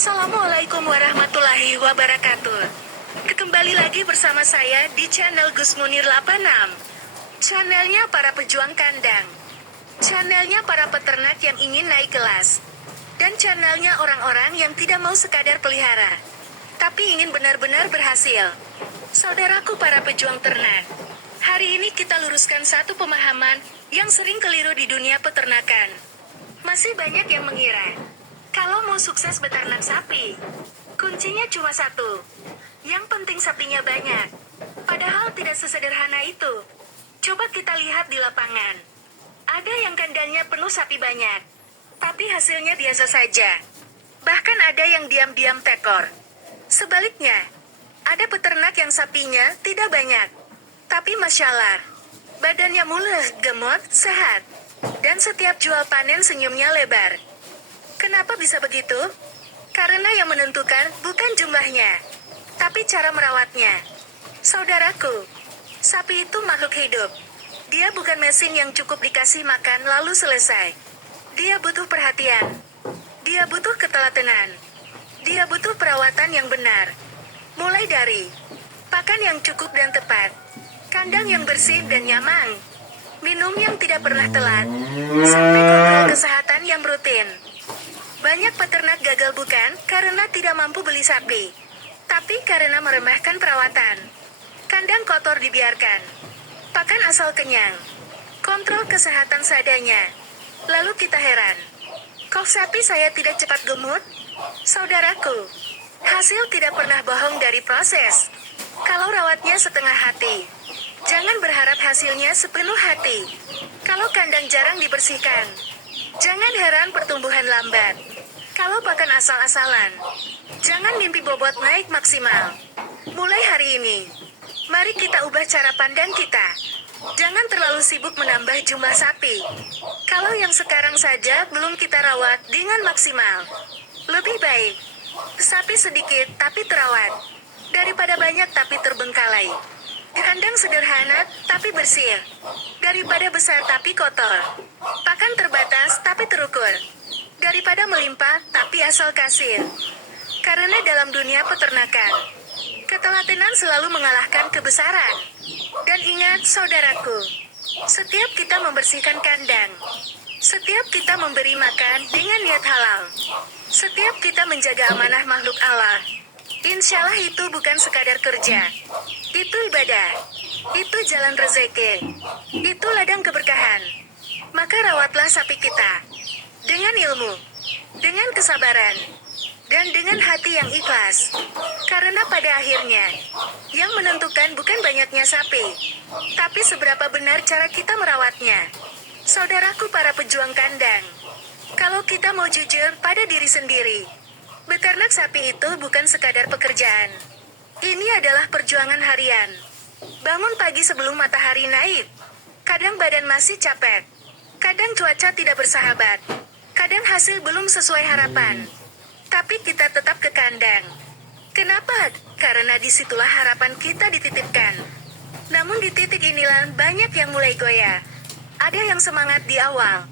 Assalamualaikum warahmatullahi wabarakatuh. Kembali lagi bersama saya di channel Gus Munir 86. Channelnya para pejuang kandang. Channelnya para peternak yang ingin naik kelas. Dan channelnya orang-orang yang tidak mau sekadar pelihara, tapi ingin benar-benar berhasil. Saudaraku para pejuang ternak. Hari ini kita luruskan satu pemahaman yang sering keliru di dunia peternakan. Masih banyak yang mengira, kalau mau sukses beternak sapi, kuncinya cuma satu. Yang penting sapinya banyak. Padahal tidak sesederhana itu. Coba kita lihat di lapangan. Ada yang kandangnya penuh sapi banyak, tapi hasilnya biasa saja. Bahkan ada yang diam-diam tekor. Sebaliknya, ada peternak yang sapinya tidak banyak, tapi Masya Allah, badannya mulus, gemuk, sehat. Dan setiap jual panen senyumnya lebar. Kenapa bisa begitu? Karena yang menentukan bukan jumlahnya, tapi cara merawatnya. Saudaraku, sapi itu makhluk hidup. Dia bukan mesin yang cukup dikasih makan lalu selesai. Dia butuh perhatian. Dia butuh ketelatenan. Dia butuh perawatan yang benar. Mulai dari pakan yang cukup dan tepat, kandang yang bersih dan nyaman, minum yang tidak pernah telat, sampai kontrol kesehatan yang rutin. Banyak peternak gagal bukan karena tidak mampu beli sapi, tapi karena meremehkan perawatan. Kandang kotor dibiarkan, pakan asal kenyang, kontrol kesehatan seadanya. Lalu kita heran, kok sapi saya tidak cepat gemuk? Saudaraku, hasil tidak pernah bohong dari proses. Kalau rawatnya setengah hati, jangan berharap hasilnya sepenuh hati. Kalau kandang jarang dibersihkan, jangan heran pertumbuhan lambat. Kalau pakan asal-asalan, jangan mimpi bobot naik maksimal. Mulai hari ini, mari kita ubah cara pandang kita. Jangan terlalu sibuk menambah jumlah sapi. Kalau yang sekarang saja belum kita rawat dengan maksimal, lebih baik sapi sedikit tapi terawat, daripada banyak tapi terbengkalai. Kandang sederhana tapi bersih, daripada besar tapi kotor. Pakan terbatas tapi terukur, daripada melimpah tapi asal kasir. Karena dalam dunia peternakan, ketelatenan selalu mengalahkan kebesaran. Dan ingat saudaraku, setiap kita membersihkan kandang, setiap kita memberi makan dengan niat halal, setiap kita menjaga amanah makhluk Allah, insya Allah itu bukan sekadar kerja. Itu ibadah. Itu jalan rezeki. Itu ladang keberkahan. Maka rawatlah sapi kita dengan ilmu, dengan kesabaran, dan dengan hati yang ikhlas. Karena pada akhirnya, yang menentukan bukan banyaknya sapi, tapi seberapa benar cara kita merawatnya. Saudaraku para pejuang kandang, kalau kita mau jujur pada diri sendiri, beternak sapi itu bukan sekadar pekerjaan. Ini adalah perjuangan harian. Bangun pagi sebelum matahari naik. Kadang badan masih capek. Kadang cuaca tidak bersahabat. Kadang hasil belum sesuai harapan. Tapi kita tetap ke kandang. Kenapa? Karena disitulah harapan kita dititipkan. Namun di titik inilah banyak yang mulai goyah. Ada yang semangat di awal,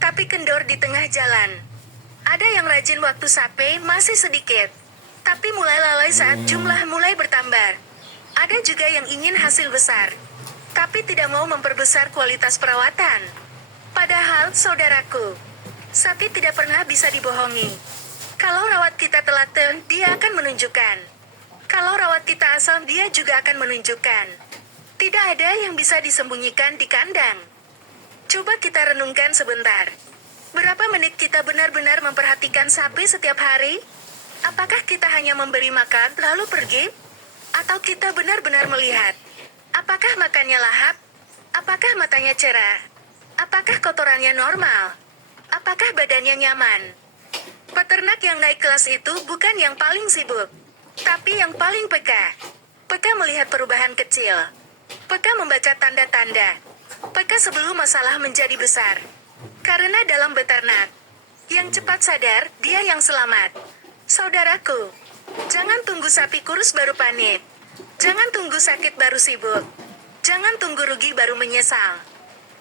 tapi kendor di tengah jalan. Ada yang rajin waktu sapi masih sedikit, tapi mulai lalai saat jumlah mulai bertambah. Ada juga yang ingin hasil besar, tapi tidak mau memperbesar kualitas perawatan. Padahal, saudaraku, sapi tidak pernah bisa dibohongi. Kalau rawat kita telaten, dia akan menunjukkan. Kalau rawat kita asal, dia juga akan menunjukkan. Tidak ada yang bisa disembunyikan di kandang. Coba kita renungkan sebentar. Berapa menit kita benar-benar memperhatikan sapi setiap hari? Apakah kita hanya memberi makan lalu pergi? Atau kita benar-benar melihat? Apakah makannya lahap? Apakah matanya cerah? Apakah kotorannya normal? Apakah badannya nyaman? Peternak yang naik kelas itu bukan yang paling sibuk, tapi yang paling peka. Peka melihat perubahan kecil. Peka membaca tanda-tanda. Peka sebelum masalah menjadi besar. Karena dalam beternak, yang cepat sadar, dia yang selamat. Saudaraku, jangan tunggu sapi kurus baru panik. Jangan tunggu sakit baru sibuk. Jangan tunggu rugi baru menyesal.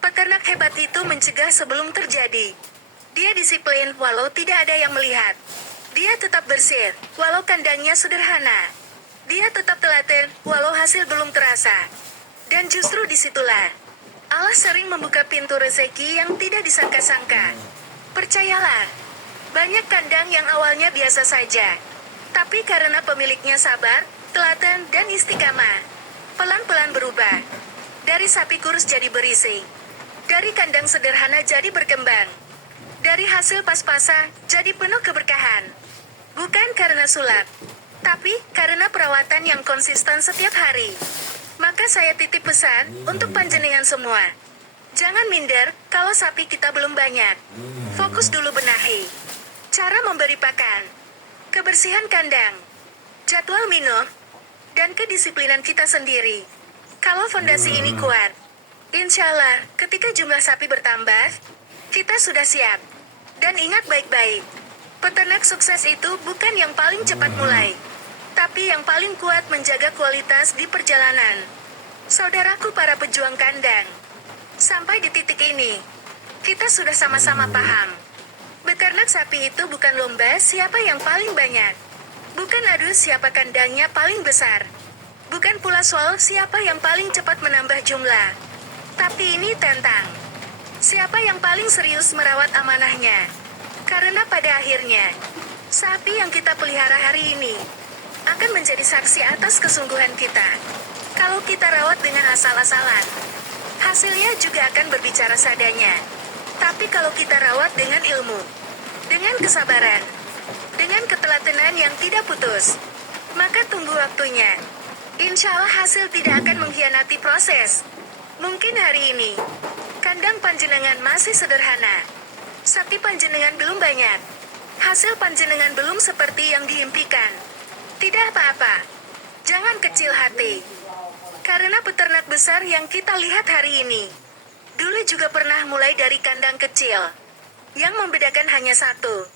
Peternak hebat itu mencegah sebelum terjadi. Dia disiplin walau tidak ada yang melihat. Dia tetap bersih, walau kandangnya sederhana. Dia tetap telaten, walau hasil belum terasa. Dan justru disitulah Allah sering membuka pintu rezeki yang tidak disangka-sangka. Percayalah, banyak kandang yang awalnya biasa saja, tapi karena pemiliknya sabar, telaten, dan istiqamah, pelan-pelan berubah. Dari sapi kurus jadi berisi. Dari kandang sederhana jadi berkembang. Dari hasil pas-pasan jadi penuh keberkahan. Bukan karena sulap, tapi karena perawatan yang konsisten setiap hari. Maka saya titip pesan untuk panjenengan semua. Jangan minder kalau sapi kita belum banyak. Fokus dulu benahi. Cara memberi pakan, kebersihan kandang, jadwal minum, dan kedisiplinan kita sendiri. Kalau fondasi ini kuat, insya Allah ketika jumlah sapi bertambah, kita sudah siap. Dan ingat baik-baik, peternak sukses itu bukan yang paling cepat mulai, tapi yang paling kuat menjaga kualitas di perjalanan. Saudaraku para pejuang kandang, sampai di titik ini, kita sudah sama-sama paham. Beternak sapi itu bukan lomba siapa yang paling banyak. Bukan adu siapa kandangnya paling besar. Bukan pula soal siapa yang paling cepat menambah jumlah. Tapi ini tentang siapa yang paling serius merawat amanahnya. Karena pada akhirnya, sapi yang kita pelihara hari ini akan menjadi saksi atas kesungguhan kita. Kalau kita rawat dengan asal-asalan, hasilnya juga akan berbicara sadanya. Tapi kalau kita rawat dengan ilmu, dengan kesabaran, dengan ketelatenan yang tidak putus, maka tunggu waktunya. Insya Allah hasil tidak akan mengkhianati proses. Mungkin hari ini, kandang panjenengan masih sederhana. Sapi panjenengan belum banyak. Hasil panjenengan belum seperti yang diimpikan. Tidak apa-apa. Jangan kecil hati. Karena peternak besar yang kita lihat hari ini, dulu juga pernah mulai dari kandang kecil. Yang membedakan hanya satu.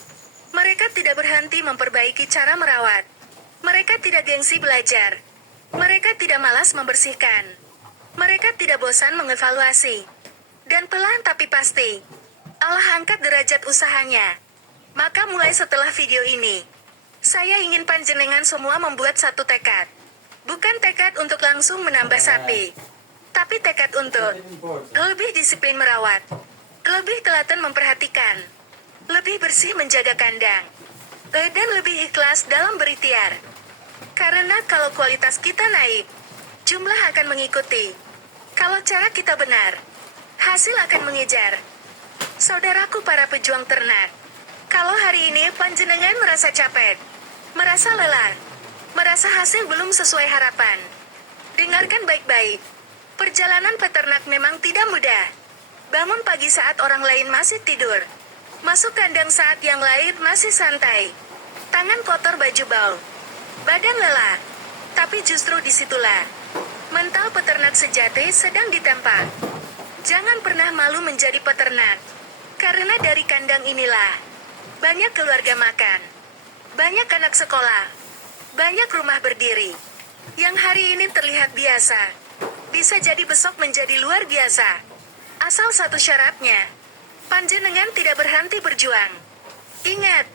Mereka tidak berhenti memperbaiki cara merawat. Mereka tidak gengsi belajar. Mereka tidak malas membersihkan. Mereka tidak bosan mengevaluasi. Dan pelan tapi pasti, Allah angkat derajat usahanya. Maka mulai setelah video ini, saya ingin panjenengan semua membuat satu tekad. Bukan tekad untuk langsung menambah sapi, tapi tekad untuk lebih disiplin merawat, lebih telaten memperhatikan, lebih bersih menjaga kandang, dan lebih ikhlas dalam berikhtiar. Karena kalau kualitas kita naik, jumlah akan mengikuti. Kalau cara kita benar, hasil akan mengejar. Saudaraku para pejuang ternak, kalau hari ini panjenengan merasa capek, merasa lelah, merasa hasil belum sesuai harapan, dengarkan baik-baik. Perjalanan peternak memang tidak mudah. Bangun pagi saat orang lain masih tidur. Masuk kandang saat yang lain masih santai. Tangan kotor, baju bau, badan lelah. Tapi justru disitulah mental peternak sejati sedang ditempa. Jangan pernah malu menjadi peternak. Karena dari kandang inilah banyak keluarga makan, banyak anak sekolah, banyak rumah berdiri. Yang hari ini terlihat biasa, bisa jadi besok menjadi luar biasa. Asal satu syaratnya, panjenengan tidak berhenti berjuang. Ingat,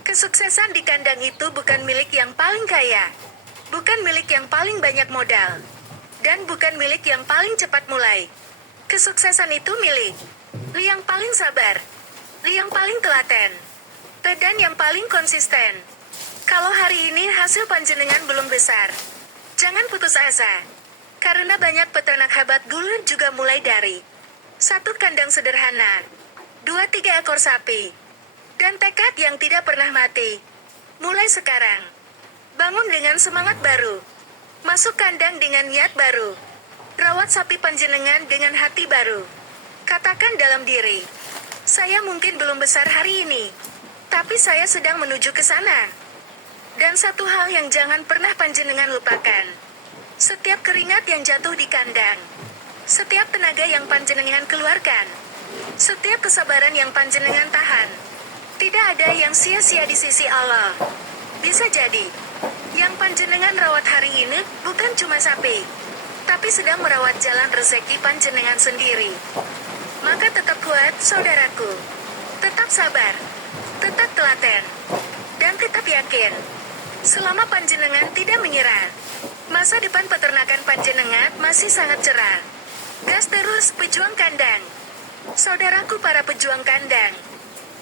kesuksesan di kandang itu bukan milik yang paling kaya, bukan milik yang paling banyak modal, dan bukan milik yang paling cepat mulai. Kesuksesan itu milik yang paling sabar, yang paling telaten, dan yang paling konsisten. Kalau hari ini hasil panjenengan belum besar, jangan putus asa. Karena banyak peternak hebat dulu juga mulai dari satu kandang sederhana, 2-3 ekor sapi, dan tekad yang tidak pernah mati. Mulai sekarang, bangun dengan semangat baru, masuk kandang dengan niat baru, rawat sapi panjenengan dengan hati baru. Katakan dalam diri, saya mungkin belum besar hari ini, tapi saya sedang menuju ke sana. Dan satu hal yang jangan pernah panjenengan lupakan, setiap keringat yang jatuh di kandang, setiap tenaga yang panjenengan keluarkan, setiap kesabaran yang panjenengan tahan, tidak ada yang sia-sia di sisi Allah. Bisa jadi, yang panjenengan rawat hari ini bukan cuma sapi, tapi sedang merawat jalan rezeki panjenengan sendiri. Maka tetap kuat, saudaraku. Tetap sabar. Tetap telaten. Dan panjenengan tetap yakin. Selama panjenengan tidak menyerah, masa depan peternakan panjenengan masih sangat cerah. Gas terus, pejuang kandang. Saudaraku para pejuang kandang.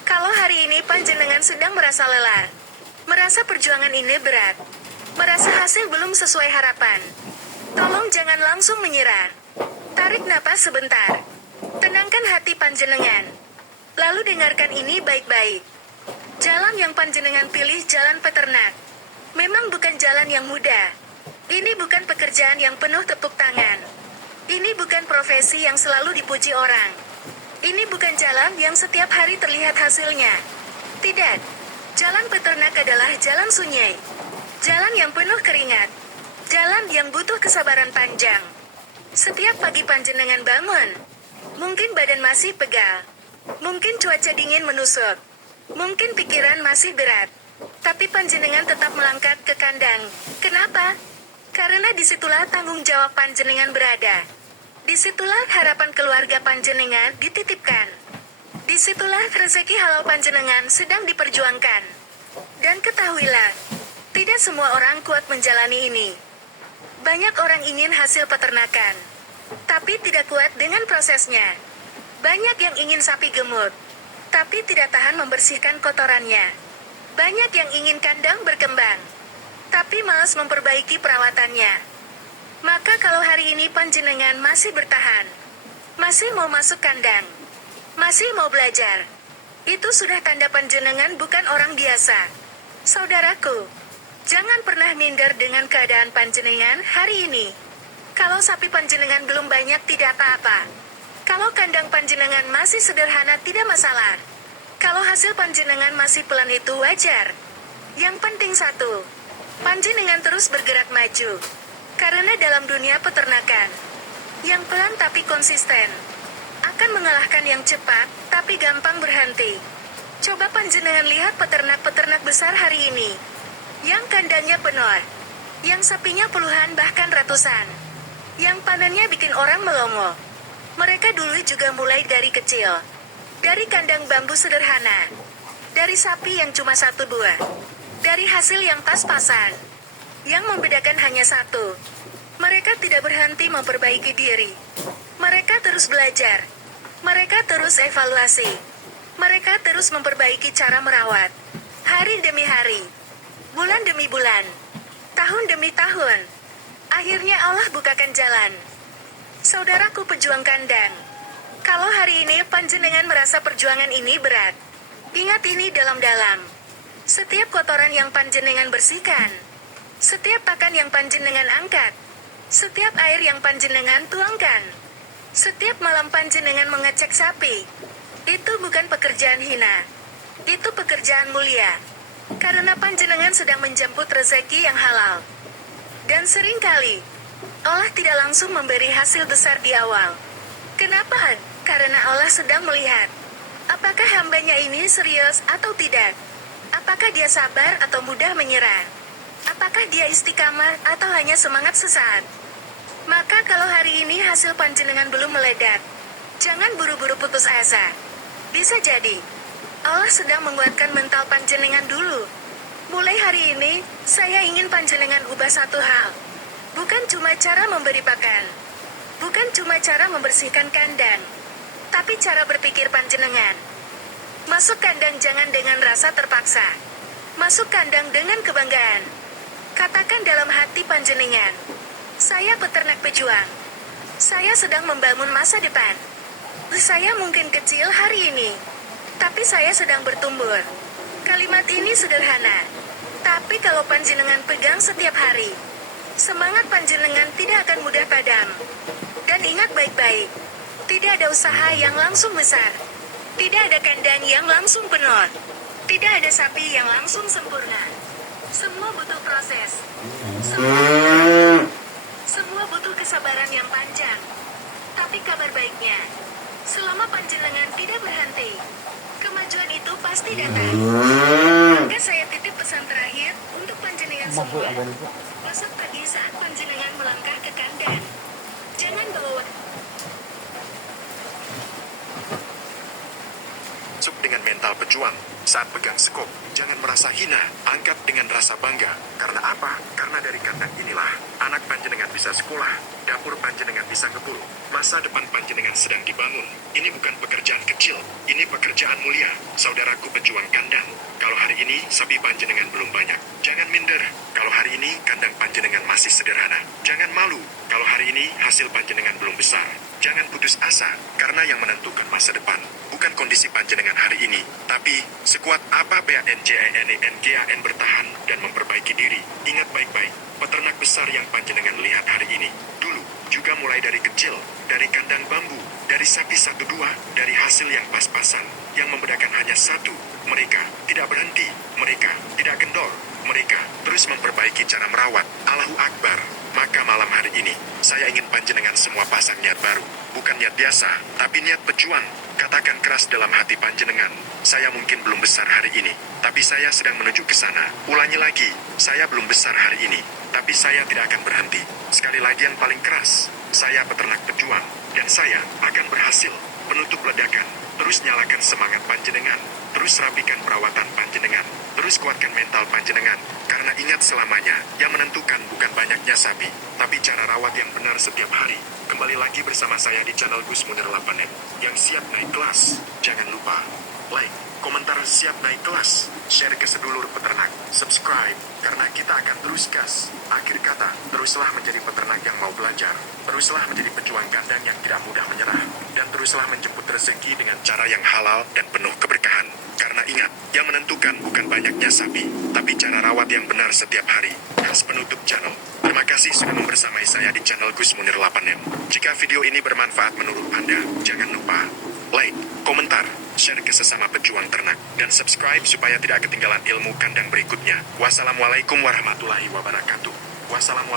Kalau hari ini panjenengan sedang merasa lelah, merasa perjuangan ini berat, merasa hasil belum sesuai harapan, tolong jangan langsung menyerah. Tarik napas sebentar. Tenangkan hati panjenengan. Lalu dengarkan ini baik-baik. Jalan yang panjenengan pilih jalan peternak. Memang bukan jalan yang mudah. Ini bukan pekerjaan yang penuh tepuk tangan. Ini bukan profesi yang selalu dipuji orang. Ini bukan jalan yang setiap hari terlihat hasilnya. Tidak. Jalan peternak adalah jalan sunyi. Jalan yang penuh keringat. Jalan yang butuh kesabaran panjang. Setiap pagi panjenengan bangun. Mungkin badan masih pegal. Mungkin cuaca dingin menusuk. Mungkin pikiran masih berat. Tapi panjenengan tetap melangkah ke kandang. Kenapa? Karena disitulah tanggung jawab panjenengan berada. Disitulah harapan keluarga panjenengan dititipkan. Disitulah rezeki halal panjenengan sedang diperjuangkan. Dan ketahuilah, tidak semua orang kuat menjalani ini. Banyak orang ingin hasil peternakan, tapi tidak kuat dengan prosesnya. Banyak yang ingin sapi gemuk, tapi tidak tahan membersihkan kotorannya. Banyak yang ingin kandang berkembang, tapi malas memperbaiki perawatannya. Maka kalau hari ini panjenengan masih bertahan, masih mau masuk kandang, masih mau belajar, itu sudah tanda panjenengan bukan orang biasa. Saudaraku, jangan pernah minder dengan keadaan panjenengan hari ini. Kalau sapi panjenengan belum banyak tidak apa-apa. Kalau kandang panjenengan masih sederhana tidak masalah. Kalau hasil panjenengan masih pelan itu wajar. Yang penting satu, panjenengan terus bergerak maju. Karena dalam dunia peternakan, yang pelan tapi konsisten akan mengalahkan yang cepat tapi gampang berhenti. Coba panjenengan lihat peternak-peternak besar hari ini, yang kandangnya penuh, yang sapinya puluhan bahkan ratusan, yang panennya bikin orang melongo. Mereka dulu juga mulai dari kecil, dari kandang bambu sederhana, dari sapi yang cuma satu buah, dari hasil yang pas-pasan. Yang membedakan hanya satu, mereka tidak berhenti memperbaiki diri. Mereka terus belajar. Mereka terus evaluasi. Mereka terus memperbaiki cara merawat. Hari demi hari. Bulan demi bulan. Tahun demi tahun. Akhirnya Allah bukakan jalan. Saudaraku pejuang kandang. Kalau hari ini panjenengan merasa perjuangan ini berat, ingat ini dalam-dalam. Setiap kotoran yang panjenengan bersihkan, setiap pakan yang panjenengan angkat, setiap air yang panjenengan tuangkan, setiap malam panjenengan mengecek sapi, itu bukan pekerjaan hina. Itu pekerjaan mulia. Karena panjenengan sedang menjemput rezeki yang halal. Dan seringkali, Allah tidak langsung memberi hasil besar di awal. Kenapa? Karena Allah sedang melihat, apakah hambanya ini serius atau tidak? Apakah dia sabar atau mudah menyerah? Apakah dia istiqamah atau hanya semangat sesaat? Maka kalau hari ini hasil panjenengan belum meledak, jangan buru-buru putus asa. Bisa jadi, Allah sedang menguatkan mental panjenengan dulu. Mulai hari ini, saya ingin panjenengan ubah satu hal. Bukan cuma cara memberi pakan, bukan cuma cara membersihkan kandang, tapi cara berpikir panjenengan. Masuk kandang jangan dengan rasa terpaksa. Masuk kandang dengan kebanggaan. Katakan dalam hati panjenengan, saya peternak pejuang. Saya sedang membangun masa depan. Saya mungkin kecil hari ini, tapi saya sedang bertumbuh. Kalimat ini sederhana, tapi kalau panjenengan pegang setiap hari, semangat panjenengan tidak akan mudah padam. Dan ingat baik-baik, tidak ada usaha yang langsung besar. Tidak ada kandang yang langsung penuh. Tidak ada sapi yang langsung sempurna. Semua butuh proses. Semua butuh kesabaran yang panjang. Tapi kabar baiknya, selama panjenengan tidak berhenti, kemajuan itu pasti datang. Maka saya titip pesan terakhir untuk panjenengan semua. Besok pagi saat panjenengan melangkah ke kandang, jangan bawa dengan mental pejuang. Saat pegang sekop, jangan merasa hina, angkat dengan rasa bangga. Karena apa? Karena dari kandang inilah anak panjenengan bisa sekolah, dapur panjenengan bisa ngebul, masa depan panjenengan sedang dibangun. Ini bukan pekerjaan kecil, ini pekerjaan mulia. Saudaraku pejuang kandang, kalau hari ini sapi panjenengan belum banyak, jangan minder. Kalau hari ini kandang panjenengan masih sederhana, jangan malu. Kalau hari ini hasil panjenengan belum besar, jangan putus asa. Karena yang menentukan masa depan bukan kondisi panjenengan hari ini, tapi sekuat apa PANJENENGAN bertahan dan memperbaiki diri. Ingat baik-baik, peternak besar yang panjenengan lihat hari ini, dulu juga mulai dari kecil, dari kandang bambu, dari sapi 1-2, dari hasil yang pas-pasan, yang membedakan hanya satu. Mereka tidak berhenti, mereka tidak kendor, mereka terus memperbaiki cara merawat. Allahu Akbar. Maka malam hari ini, saya ingin panjenengan semua pasang niat baru. Bukan niat biasa, tapi niat pejuang. Katakan keras dalam hati panjenengan, saya mungkin belum besar hari ini, tapi saya sedang menuju ke sana. Ulangi lagi, saya belum besar hari ini, tapi saya tidak akan berhenti. Sekali lagi yang paling keras, saya peternak pejuang, dan saya akan berhasil. Penutup ledakan, terus nyalakan semangat panjenengan, terus rapikan perawatan panjenengan, terus kuatkan mental panjenengan, karena ingat selamanya, yang menentukan bukan banyaknya sapi, tapi cara rawat yang benar setiap hari. Kembali lagi bersama saya di channel Gus Munir 8M, yang siap naik kelas. Jangan lupa, like, komentar siap naik kelas, share ke sedulur peternak, subscribe, karena kita akan terus gas. Akhir kata, teruslah menjadi peternak yang mau belajar, teruslah menjadi pejuang kandang yang tidak mudah menyerah, dan teruslah menjemput rezeki dengan cara yang halal dan penuh keberkahan. Karena ingat, yang menentukan bukan banyaknya sapi, tapi cara rawat yang benar setiap hari. Khas penutup channel. Terima kasih sudah membersamai saya di channel Gus Munir 8M. Jika video ini bermanfaat menurut Anda, jangan lupa like, komentar, share ke sesama pejuang ternak, dan subscribe supaya tidak ketinggalan ilmu kandang berikutnya. Wassalamualaikum warahmatullahi wabarakatuh. Wassalamualaikum.